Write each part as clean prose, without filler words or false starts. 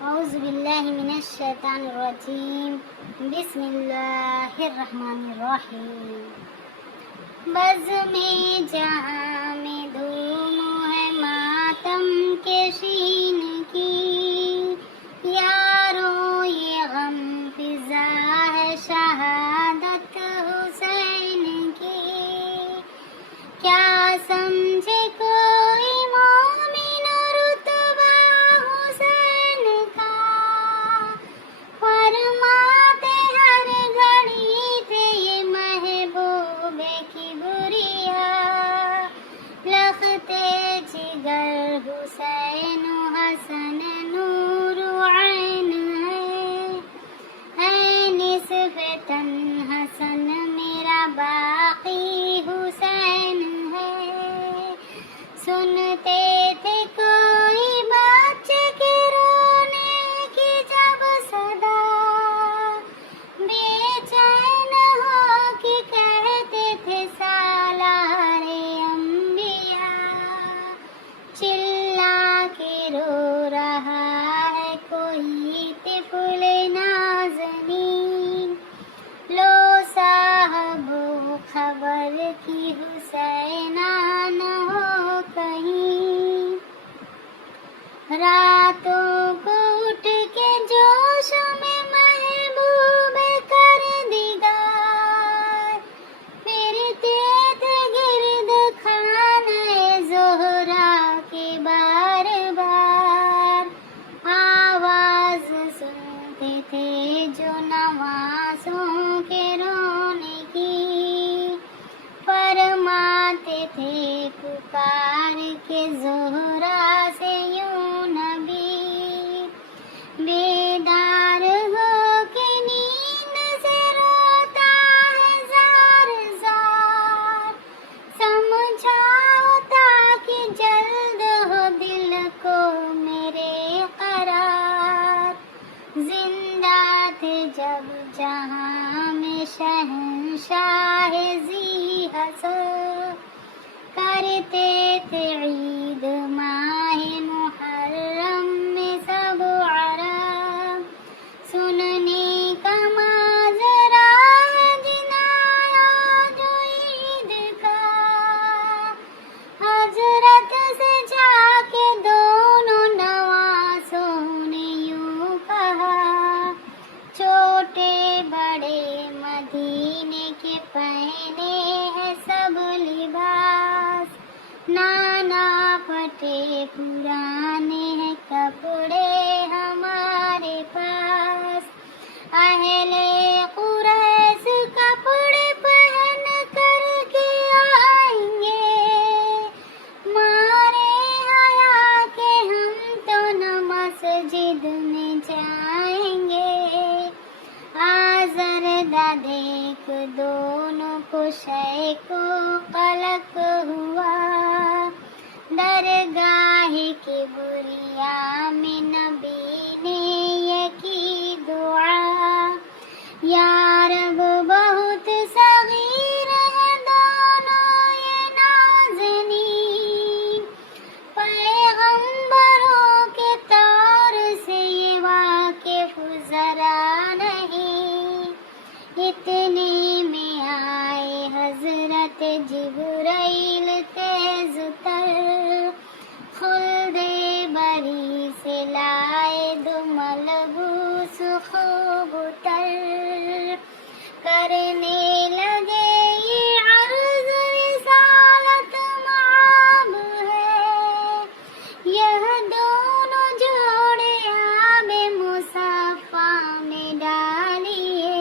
اعوذ باللہ من الشیطان الرجیم بسم اللہ الرحمن الرحیم بزم جہاں میں دھوم ہے ماتم کے شین کی، یارو یہ غم فضا ہے شہادت حسین کی، کیا سمجھے کوئی مومن رتبہ حسین کا، فرماتے ہر گھڑی تھے یہ محبوب کبریا، لخت جگر حسین حسن نور عین ہے نصف تن حسن میرا باقی حسین ہے، سنتے تھے کوئی بچے کے رونے کی جب صدا، بے چین ہو کے کہتے تھے سالار انبیاء، چلا کے رو رہا ہے کوئی طفل نازنین، لو صاحب خبر کی حسین نہ ہو کہیں، راتوں کو اٹھ کے جوش میں محبوب کر دیدار، پھرتے تھے گرد خانہ زہرا کے بار بار، آواز سنتے تھے جو نوازوں کے رونے کی، فرماتے تھے پکار کے زہرا سے یوں نبی، بیدار ہو کے نیند سے روتا ہے زار زار، سمجھاؤ تاکہ جلد ہو دل کو میرے قرار، زندہ تھے جب جہاں میں شہنشاہ ذی حسن، کرتے تھے عید ماہ محرم میں سب عرب، سننے کا ماجرا ہے جنایا جو عید کا، حضرت سے جا کے دونوں نوازوں نے یوں کہا، چھوٹے بڑے مدینے کے پہنے ہیں سب لباس، نانا پھٹے پرانے ہیں کپڑے ہمارے پاس، اہل قریش کپڑے پہن کر کے آئیں گے، مارے حیا کے ہم تو نہ مسجد میں جائیں گے، آزردہ دیکھ دونوں کو شے کو قلق ہوا، درگاہ کبریا میں نبی نے یہ کی دعا، یا رب بہت صغیر ہے دونوں یہ نازنین، پیغمبروں کے طور سے یہ واقف ذرا نہیں، اتنے میں آئے حضرت جبرائیل تیز تر، خلد بری سے لائے دو ملبوس خوب تر، کرنے لگے یہ عرض رسالت معاب ہے، یہ دونوں جوڑے آب مصفا میں ڈالیے،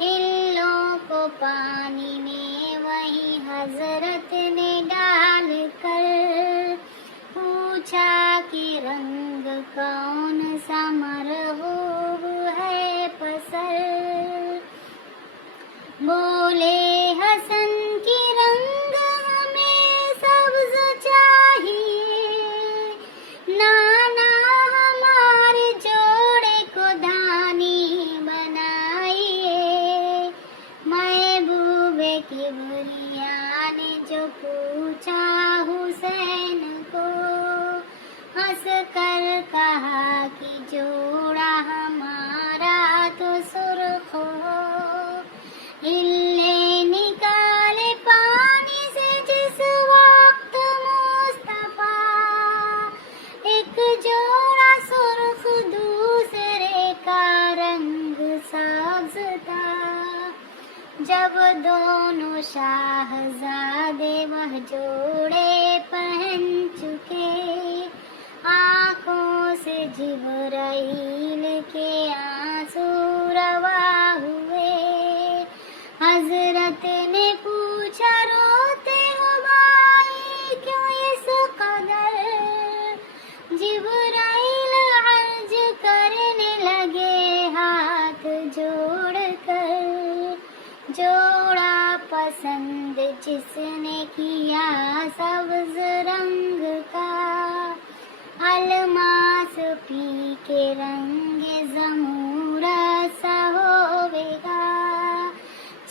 ہلوں کو پانی میں وہی حضرت نے ڈال کر، پوچھا کہ رنگ کون سا مرغوب ہے پسند، جب دونوں شاہزادے وہ جوڑے پہن چکے، آنکھوں سے جبرائیل کے آنسو روا ہوئے۔ حضرت نے پوچھا روتے ہو بھائی کیوں اس قدر؟ جبرائیل عرض کرنے لگے ہاتھ جوڑ کر، جوڑا پسند جس نے کیا سبز رنگ کا، الماس پی کے رنگ زمورہ سا ہوگا،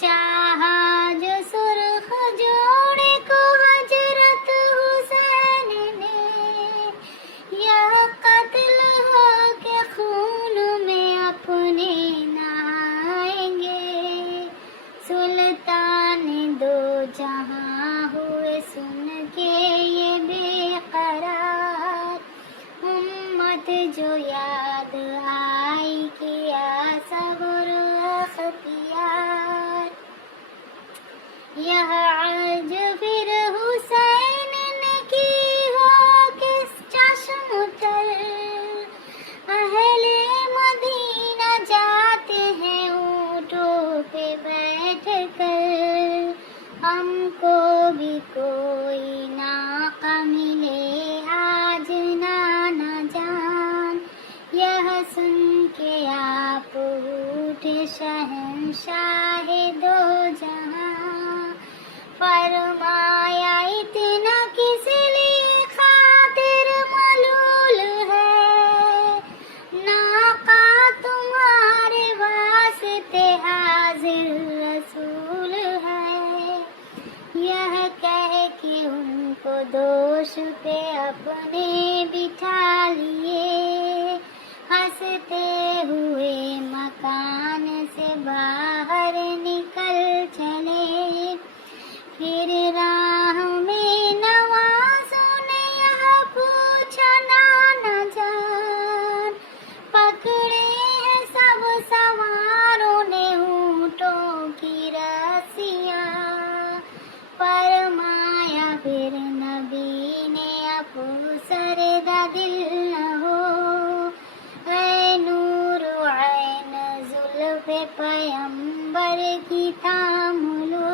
چاہا جو سرخ جوڑے کو حضرت حسین نے، یہ قتل ہو کے خون میں اپنے نہائیں گے۔ سلطان دو جہاں ہوئے سن کے یہ بے قرار، امت جو یاد آئی کیا صبر اختیار۔ یہ عرض پھر حسین نے کی ہو کس چشم تر، اہل مدینہ جاتے ہیں اونٹوں پہ بیٹھ کر، ہم کو بھی کوئی ناقہ ملے آج نانا جان۔ یہ سن کے آپ اٹھے شہنشاہ دو جہاں، فرمایا اتنا کس لیے خاطر ملول ہے، ناقہ تمہارے واسطے حاضر رسول ہے۔ یہ کہہ کے ان کو دوش پہ اپنے بٹھا لیے، ہنستے ہوئے مکان سے باہر نکل چلے۔ پھر راہ میں نوازوں نے یہ پوچھا نانا جان، پکڑے ہیں سب سواروں نے اونٹوں کی رسیاں، فرمایا پھر نبی نے افسر دا دل نہ ہو، اے نور عین زلف پیمبر کی تھام لو۔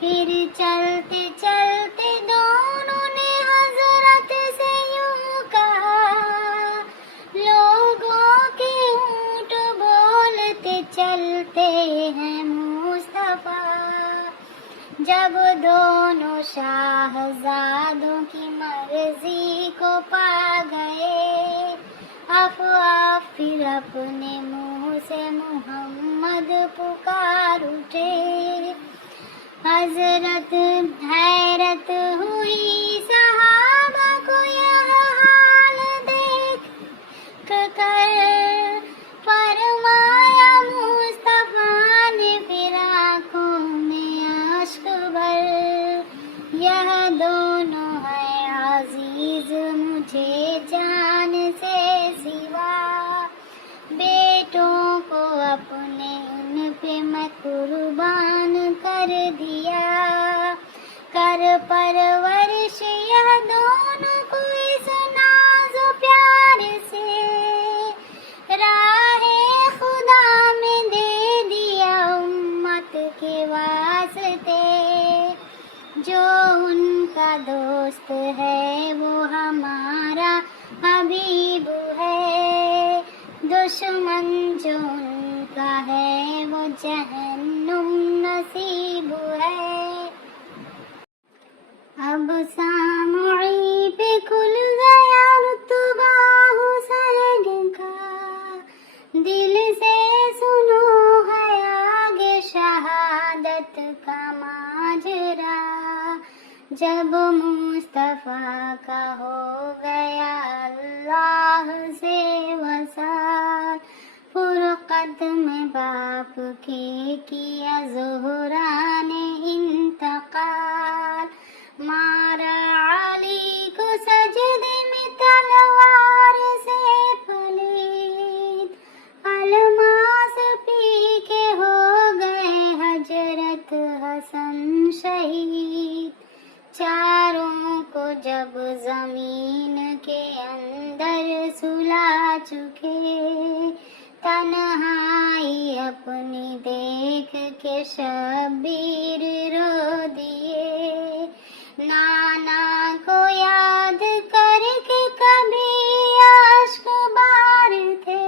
پھر چلتے چلتے دونوں نے حضرت سے یوں کہا، لوگوں کے اونٹ بولتے چلتے ہیں مصطفیٰ۔ جب دونوں شاہزادوں کی مرضی کو پا گئے، پھر اپنے منہ سے محمد پکار اٹھے۔ حضرت حیرت ہوئی صحابہ کو یہ حال دیکھ کر، فرمایا مصطفیٰ نے پھر آنکھوں میں اشک بھر، یہ دونوں ہیں عزیز مجھے جان سے سوا، بیٹوں کو اپنے ان پہ میں قربان کر دیا، کر پرورش یہ دونوں کو اس ناز و پیار سے، راہ خدا میں دے دیا امت کے واسطے۔ جو ان کا دوست ہے وہ ہمارا حبیب ہے، دشمن جو ان کا ہے وہ جہنم نصیب ہے۔ اب سامعی پہ کھل گیا رتبہ حسین کا، دل سے سنو ہے آگے شہادت کا ماجرا، جب مصطفیٰ کا ہو گیا اللہ سے وصال، فرقت میں باپ کے کیا زہرا نے انتقال، مارا علی کو سجدے میں تلوار سے پلید، الماس پی کے ہو گئے سلا چکے، تنہائی اپنی دیکھ کے شبیر رو دیے، نانا کو یاد کر کے کبھی اشک بارتے،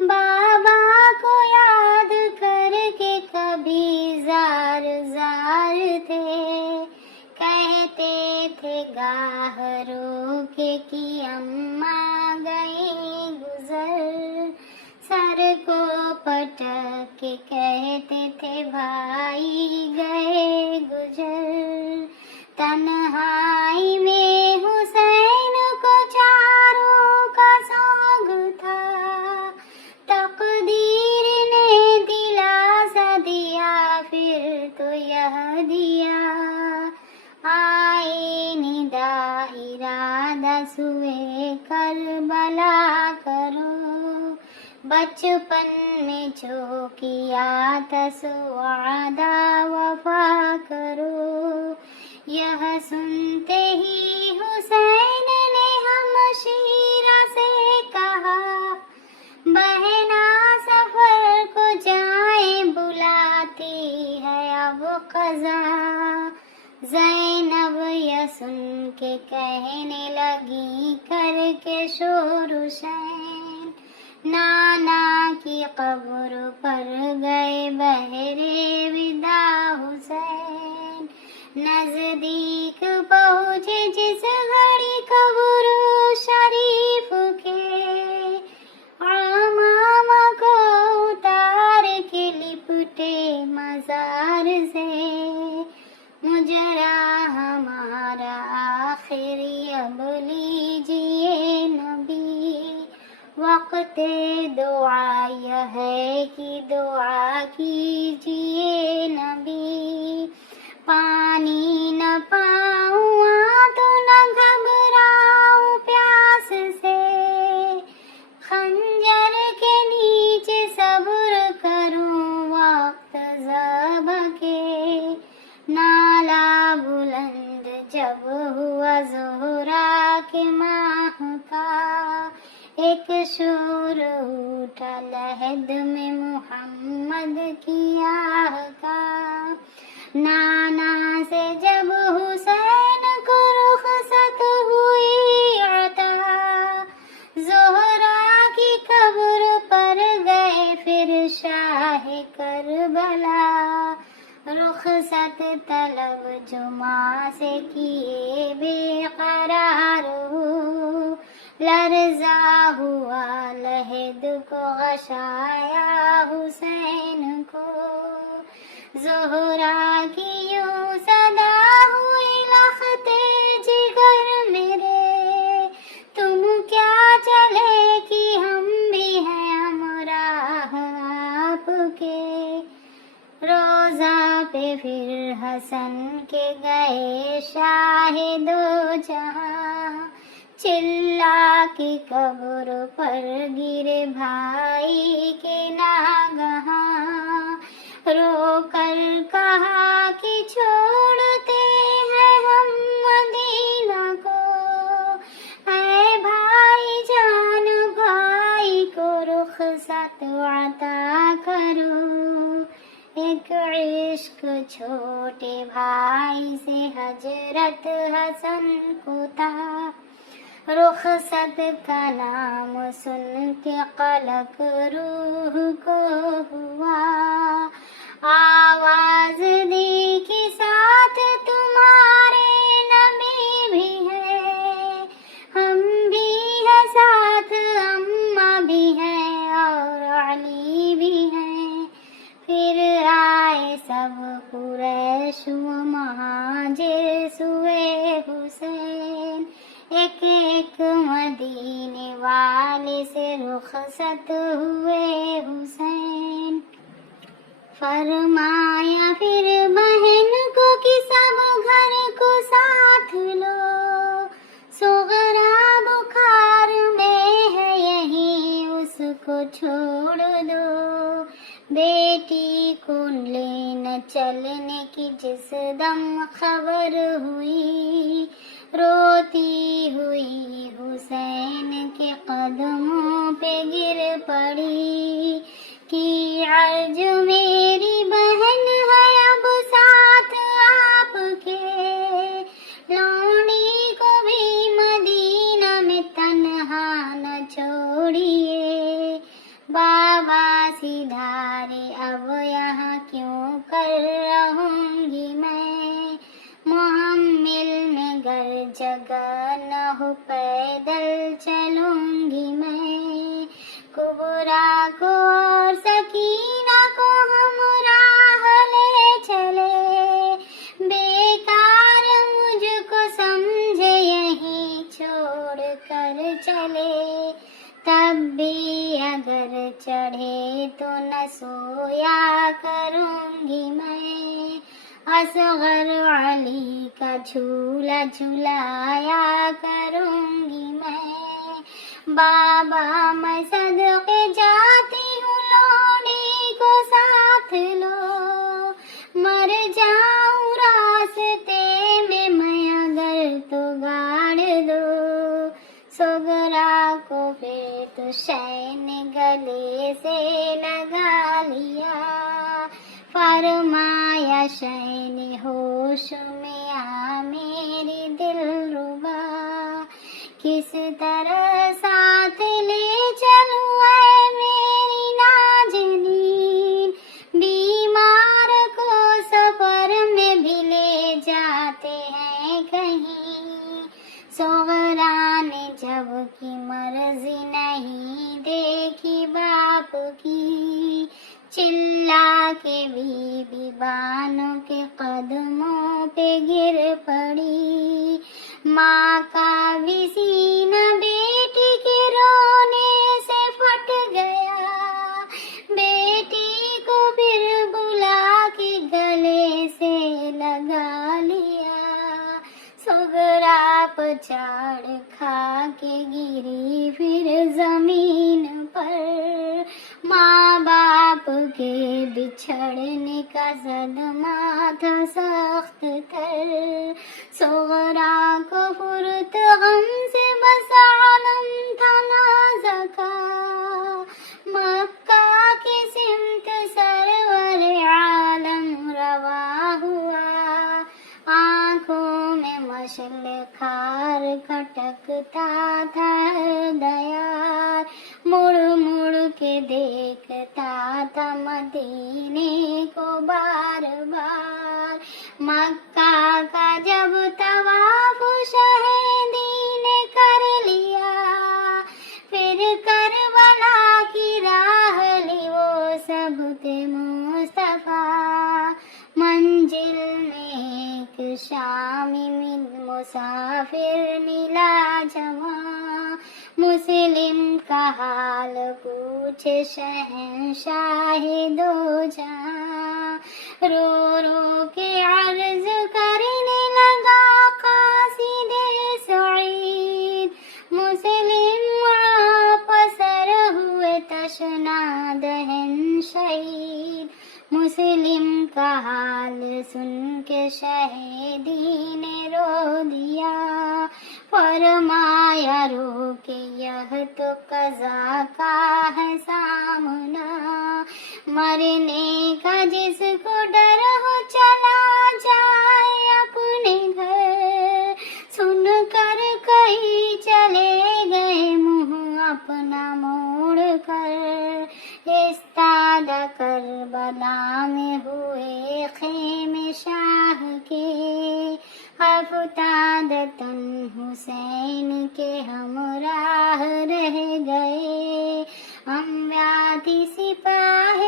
بابا کو یاد کر کے کبھی زار زار تھے، کہتے تھے گاہ رو کے کہ اماں گئی گزر، سر کو پٹک کے کہتے تھے بھائی گئے گزر، تنہائی میں حسین کو چاروں کا سوگ تھا، تقدیر نے دلاسا دیا پھر تو یہ دیا، آئے ندا ارادہ سوئے کربلا کرو، بچپن میں جو کیا تھا سو وعدہ وفا کرو، یہ سنتے ہی حسین نے ہمشیرہ سے کہا، بہنا سفر کو جائیں بلاتی ہے اب قضا، زینب یہ سن کے کہنے لگی کر کے شور حسین، نانا کی قبر پر گئے بہرے ودا حسین، نزدیک پہنچے جس گھڑی قبر شریف کے، عمامہ کو اتار کے لپٹے مزار سے، مجرا ہمارا آخری اب لیجیے نبی، وقت دعا یہ ہے کہ دعا کیجیے نبی، پانی نہ پاؤں تو نہ گھبراؤں پیاس سے، خنجر کے نیچے صبر کروں وقت ذبح کے، نالا بلند جب ہوا زہرا کے ماہ کا، ایک شور اٹھا لحد میں محمد کی آہ کا، نانا سے جب حسین کو رخصت ہوئی عطا، زہرا کی قبر پر گئے پھر شاہ کربلا، رخصت طلب جمعہ سے کیے بے قرار ہو، لرزا ہوا لحد کو غشایا حسین کو، زہرا کی یوں صدا ہوئی لختے جگر میرے، تم کیا چلے کہ ہم بھی ہیں ہمراہ آپ کے، روزہ پہ پھر حسن کے گئے شاہ دو جہاں، چلا کی قبر پر گرے بھائی کے ناگہاں، رو کر کہا کہ چھوڑتے ہیں ہم مدینہ کو، اے بھائی جان بھائی کو رخصت عطا کرو، ایک عشق چھوٹے بھائی سے حجرت حسن کو تھا، رخصت کا نام سن کے قلق روح کو ہوا، آواز دی کہ ساتھ تمہارے نبی بھی ہے، ہم بھی ہیں ساتھ، اماں بھی ہیں اور علی بھی ہیں، پھر آئے سب قریش و مہاجر سوئے حسین، ایک ایک مدینے والے سے رخصت ہوئے حسین، فرمایا پھر بہن کو کہ سب گھر کو ساتھ لو، صغرا بخار میں ہے یہیں اس کو چھوڑ دو، بیٹی کو لینے چلنے کی جس دم خبر ہوئی، روتی ہوئی حسین قدموں پہ گر پڑی کہ عرض میری بہن ہے اب ساتھ آپ کے، لونڈی کو بھی مدینہ میں تنہا نہ چھوڑیے، بابا سدھارے اب یہاں کیوں کر رہوں گی میں، محمل میں گر جگہ نہ ہو پیدل چلوں گی میں، کبرا کو اور سکینہ کو ہم راہ لے چلے، بیکار مجھ کو سمجھے یہیں چھوڑ کر چلے، تب بھی اگر چڑھے تو نہ سویا کروں گی میں، اصغر علی کا جھولا جھلایا کروں گی میں، بابا میں صدقے جاتی ہوں لونڈی کو ساتھ لو، مر جاؤں راستے میں اگر تو گاڑ دو، سغرا کو پھر تو شین گلے سے لگا لیا، فرمایا شین ہوش میں آ میری دلربا، کس طرح ساتھ لے چلوں اے میری نازنین، بیمار کو سفر میں بھی لے جاتے ہیں کہیں، سغرا نے جب کی مرضی نہیں دیکھی باپ کی، چلا کے بی بی بانو کے قدموں پہ گر پڑی، ماں کا بھی سینہ بیٹی کے رونے سے پھٹ گیا، بیٹی کو پھر بلا کے گلے سے لگا لیا، سغرا پچاڑ کھا کے گری پھر زمین پر، ماں باپ کے بچھڑنے کا صدمہ تھا سخت تر، سغرا کو فرت غم سے بس عالم تھا نازکا، مکہ کی سمت سرور عالم روا ہوا، آنکھوں میں مشعل خار کھٹکتا تھا دیار، مڑ مڑ کے دیکھتا تھا مدینے کو بار بار، مکہ کا جب طواف شہیدی نے کر لیا، پھر کربلا کی راہ لی وہ سب تھے مصطفیٰ، منزل میں ایک شامی مسافر ملا جوان، مسلم کا حال پوچھے شہنشاہ دو جہاں، رو رو کے عرض کرنے لگا قاصد سعید، مسلم آپ سر ہوئے تشنا دہن شہید، مسلم کا حال سن کے شہیدی نے رو دیا، فرمایا رو کے یہ تو قضا کا ہے سامنا، مرنے کا جس کو ڈر ہو چلا جائے اپنے گھر، سن کر کہیں چلے گئے منہ اپنا موڑ کر، استاد کربلا میں ہوئے خیمے شاہ کے، افتادتاً حسین کے ہمراہ رہ گئے، امویاتی سپاہ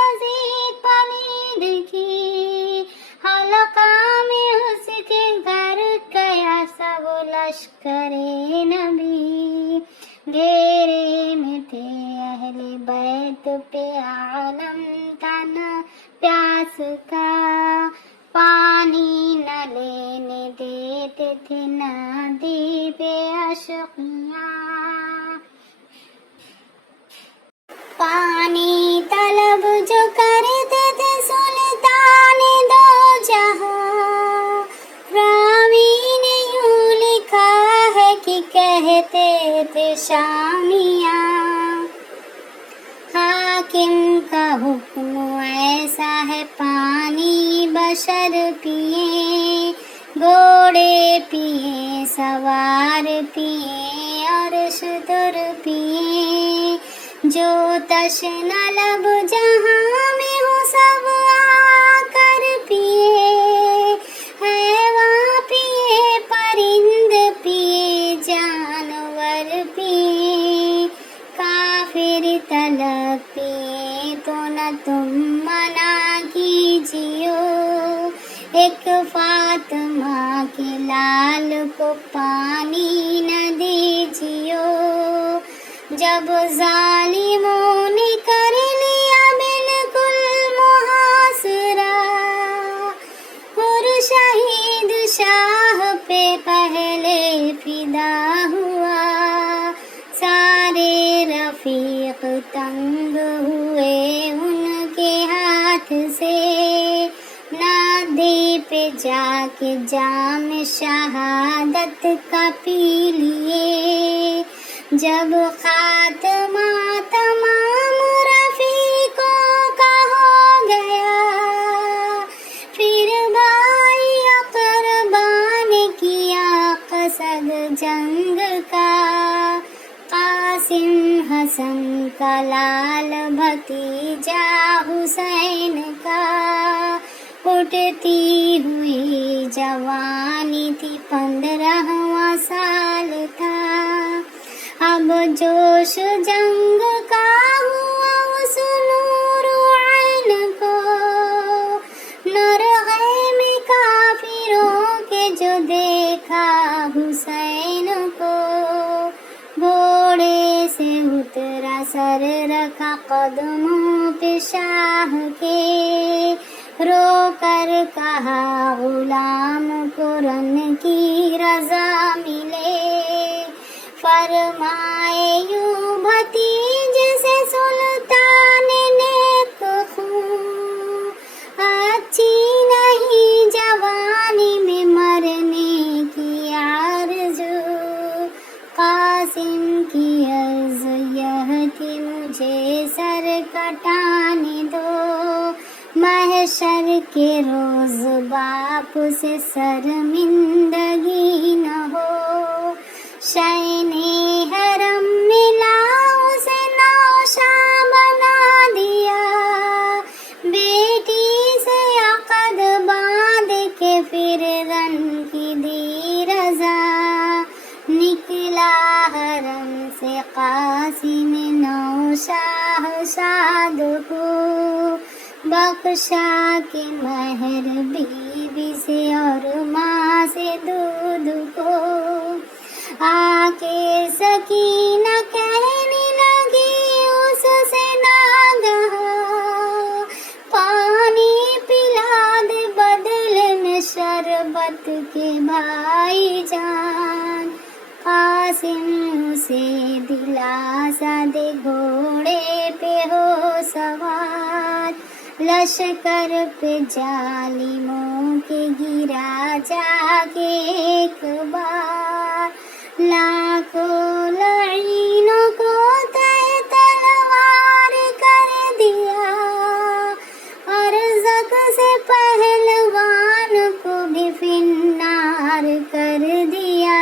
عزیز پلید کی، حلقہ میں اس کے گھر گیا سب لشکر نبی، گھیرے میں تھے اہل بیت پہ عالم تنا پیاس کا، پانی نہ لینے دیتے تھے ندی پہ اشقیاں، پانی طلب جو کرتے تھے سلطان دو جہاں، راوی نے یوں لکھا ہے کہ کہتے تھے شامیاں، حاکم کا حکم ایسا ہے پانی بشر پیئیں، گھوڑے پیئیں، سوار پیئیں اور شتر پیئیں، جو تشنہ لب جہاں میں ہو سب آ کر پیئے، حیواں پیئے، پرند پیئے، جانور پیئے، کافر تلک پیئے تو نہ تم منع کیجیو، ایک فاطمہ کے لال کو پانی نہ دیجیو، جب ظالموں نے کر لیا بالکل محاصرہ، اور شہید شاہ پہ پہلے فدا ہوا، سارے رفیق تنگ ہوئے ان کے ہاتھ سے، نادے پہ جا کے جام شہادت کا پی لیے، جب خاتمہ تمام رفیقوں کا ہو گیا، پھر بھائی اقربا نے کیا قصد جنگ کا، قاسم حسن کا لال بھتیجا حسین کا، اٹھتی ہوئی جوانی تھی 15واں سال تھا، اب جوش جنگ کا ہوا اس نور عین کو، نرغے میں کافروں کے جو دیکھا حسین کو، گھوڑے سے اترا، سر رکھا قدموں پہ شاہ کے، رو کر کہا غلام کو رن کی رضا ملے، فرمائے یوں بھتیجے سے سلطان نیک خوں، اچھی نہیں جوانی میں مرنے کی آرزو، قاسم کی عرض یہ کہ مجھے سر کٹانے دو، محشر کے روز باپ سے شرمندگی نہ ہو، شین حرم میں لاؤ سے نوشاں بنا دیا، بیٹی سے عقد باندھ کے پھر رن کی دی رضا، نکلا حرم سے قاسم نوشاہ شاد کو، بخشا کے مہر بیوی سے اور ماں سے دودھ کو، آ کے سکینہ کہنے لگی اس سے ناگہاں، پانی پلا دے بدلے میں شربت کے بھائی جان، قاسم اسے دلاسا دے گھوڑے پہ ہو سوار، لشکر پہ ظالموں کے گرا جا کے ایک بار، لاکھوں لعینوں کو تہ تلوار کر دیا، اور زک سے پہلوان کو بھی فنار کر دیا،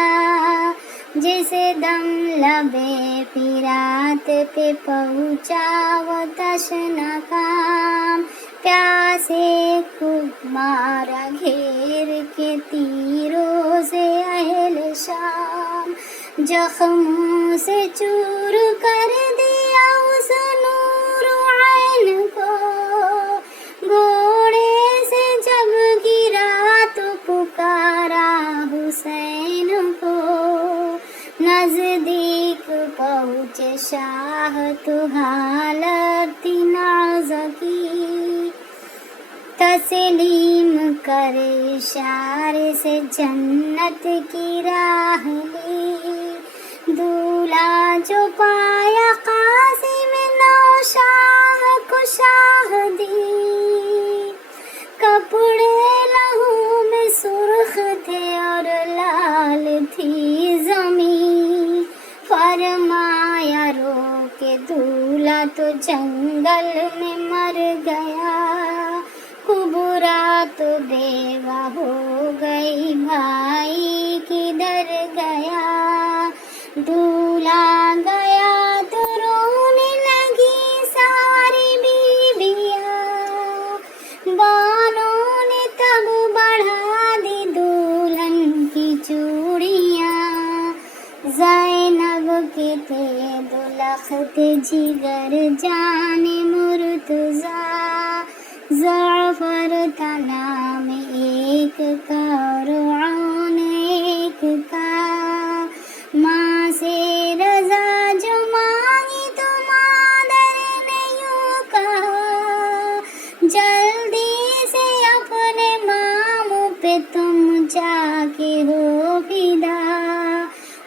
جسے دم لبے فرات پہ پہنچا وہ تشنہ کام، پیاسے کو مارا گھیر کے تیروں سے اہل شام، زخموں سے چور کر دیا اس نور عین کو، گھوڑے سے جب گرا تو پکارا حسین کو، نزدیک پہنچے شاہ تو حالت تھی نازکی، تسلیم کر اشارے سے جنت کی راہ لی، دولہا جو پایا قاسم نوشاہ کو شاہ دی، کپڑے لہو میں سرخ تھے اور لال تھی زمین، فرمایا رو کے دولہا تو جنگل میں مر گیا، کبرا تو بیوہ ہو گئی، بھائی کدھر گیا؟ دولہا گیا تو رونے لگی ساری بیویاں، بانوں نے تب بڑھا دی دلہن کی چوڑیاں، زینب کے تھے دلخت جگر جان مرتضیٰ، جعفر تھا نام ایک کا اور عون ایک کا، ماں سے رضا جو مانگی تو مادر نے یوں کہا، جلدی سے اپنے ماموں پہ تم جا کے ہو فدا،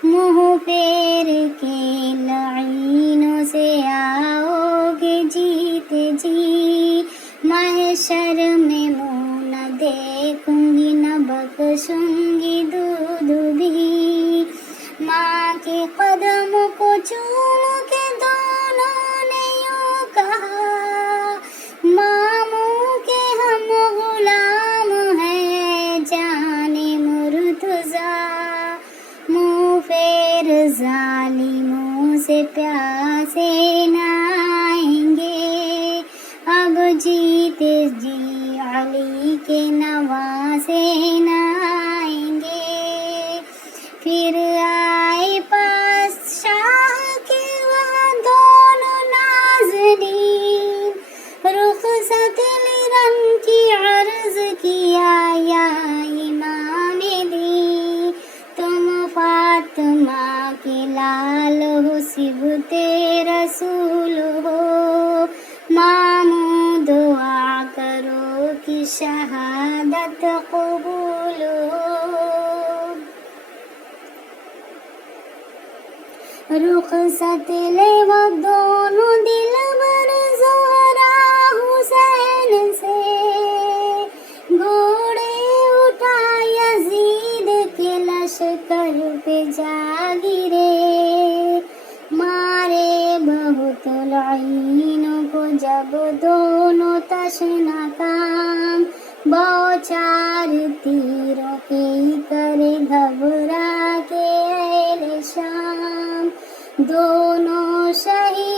منہ پھیر کے لعینوں سے آؤ گے جیتے جی، محشر میں منہ نہ دیکھوں گی نہ بخشوں گی دودھ بھی، ماں کے قدموں کو چوم کے دونوں نے یوں کہا، ماموں کے ہم غلام ہیں جان مرتضیٰ، منہ پھیر ظالموں سے پیاسے نہ آئیں گے، اب جیتے جی علی کے نواسے نہ آئیں گے، پھر آئے پاس شاہ کے وہ دونوں نازنین، رخصت لرن کی عرض کیا یا امام دین، تم فاطمہ کے لال ہو صبت رسول ہو، ماموں دعا کرو کہ شہادت قبول ہو، رخصت لے وہ دونوں دلبر زہرا حسین سے، گھوڑے اٹھا یزید کے لشکر پہ جا گرے، مارے بہت لعینوں کو جب دونوں تشنا کام، بوچار تیروں کی کرے گھبرا کے اہل شام، دونوں شہید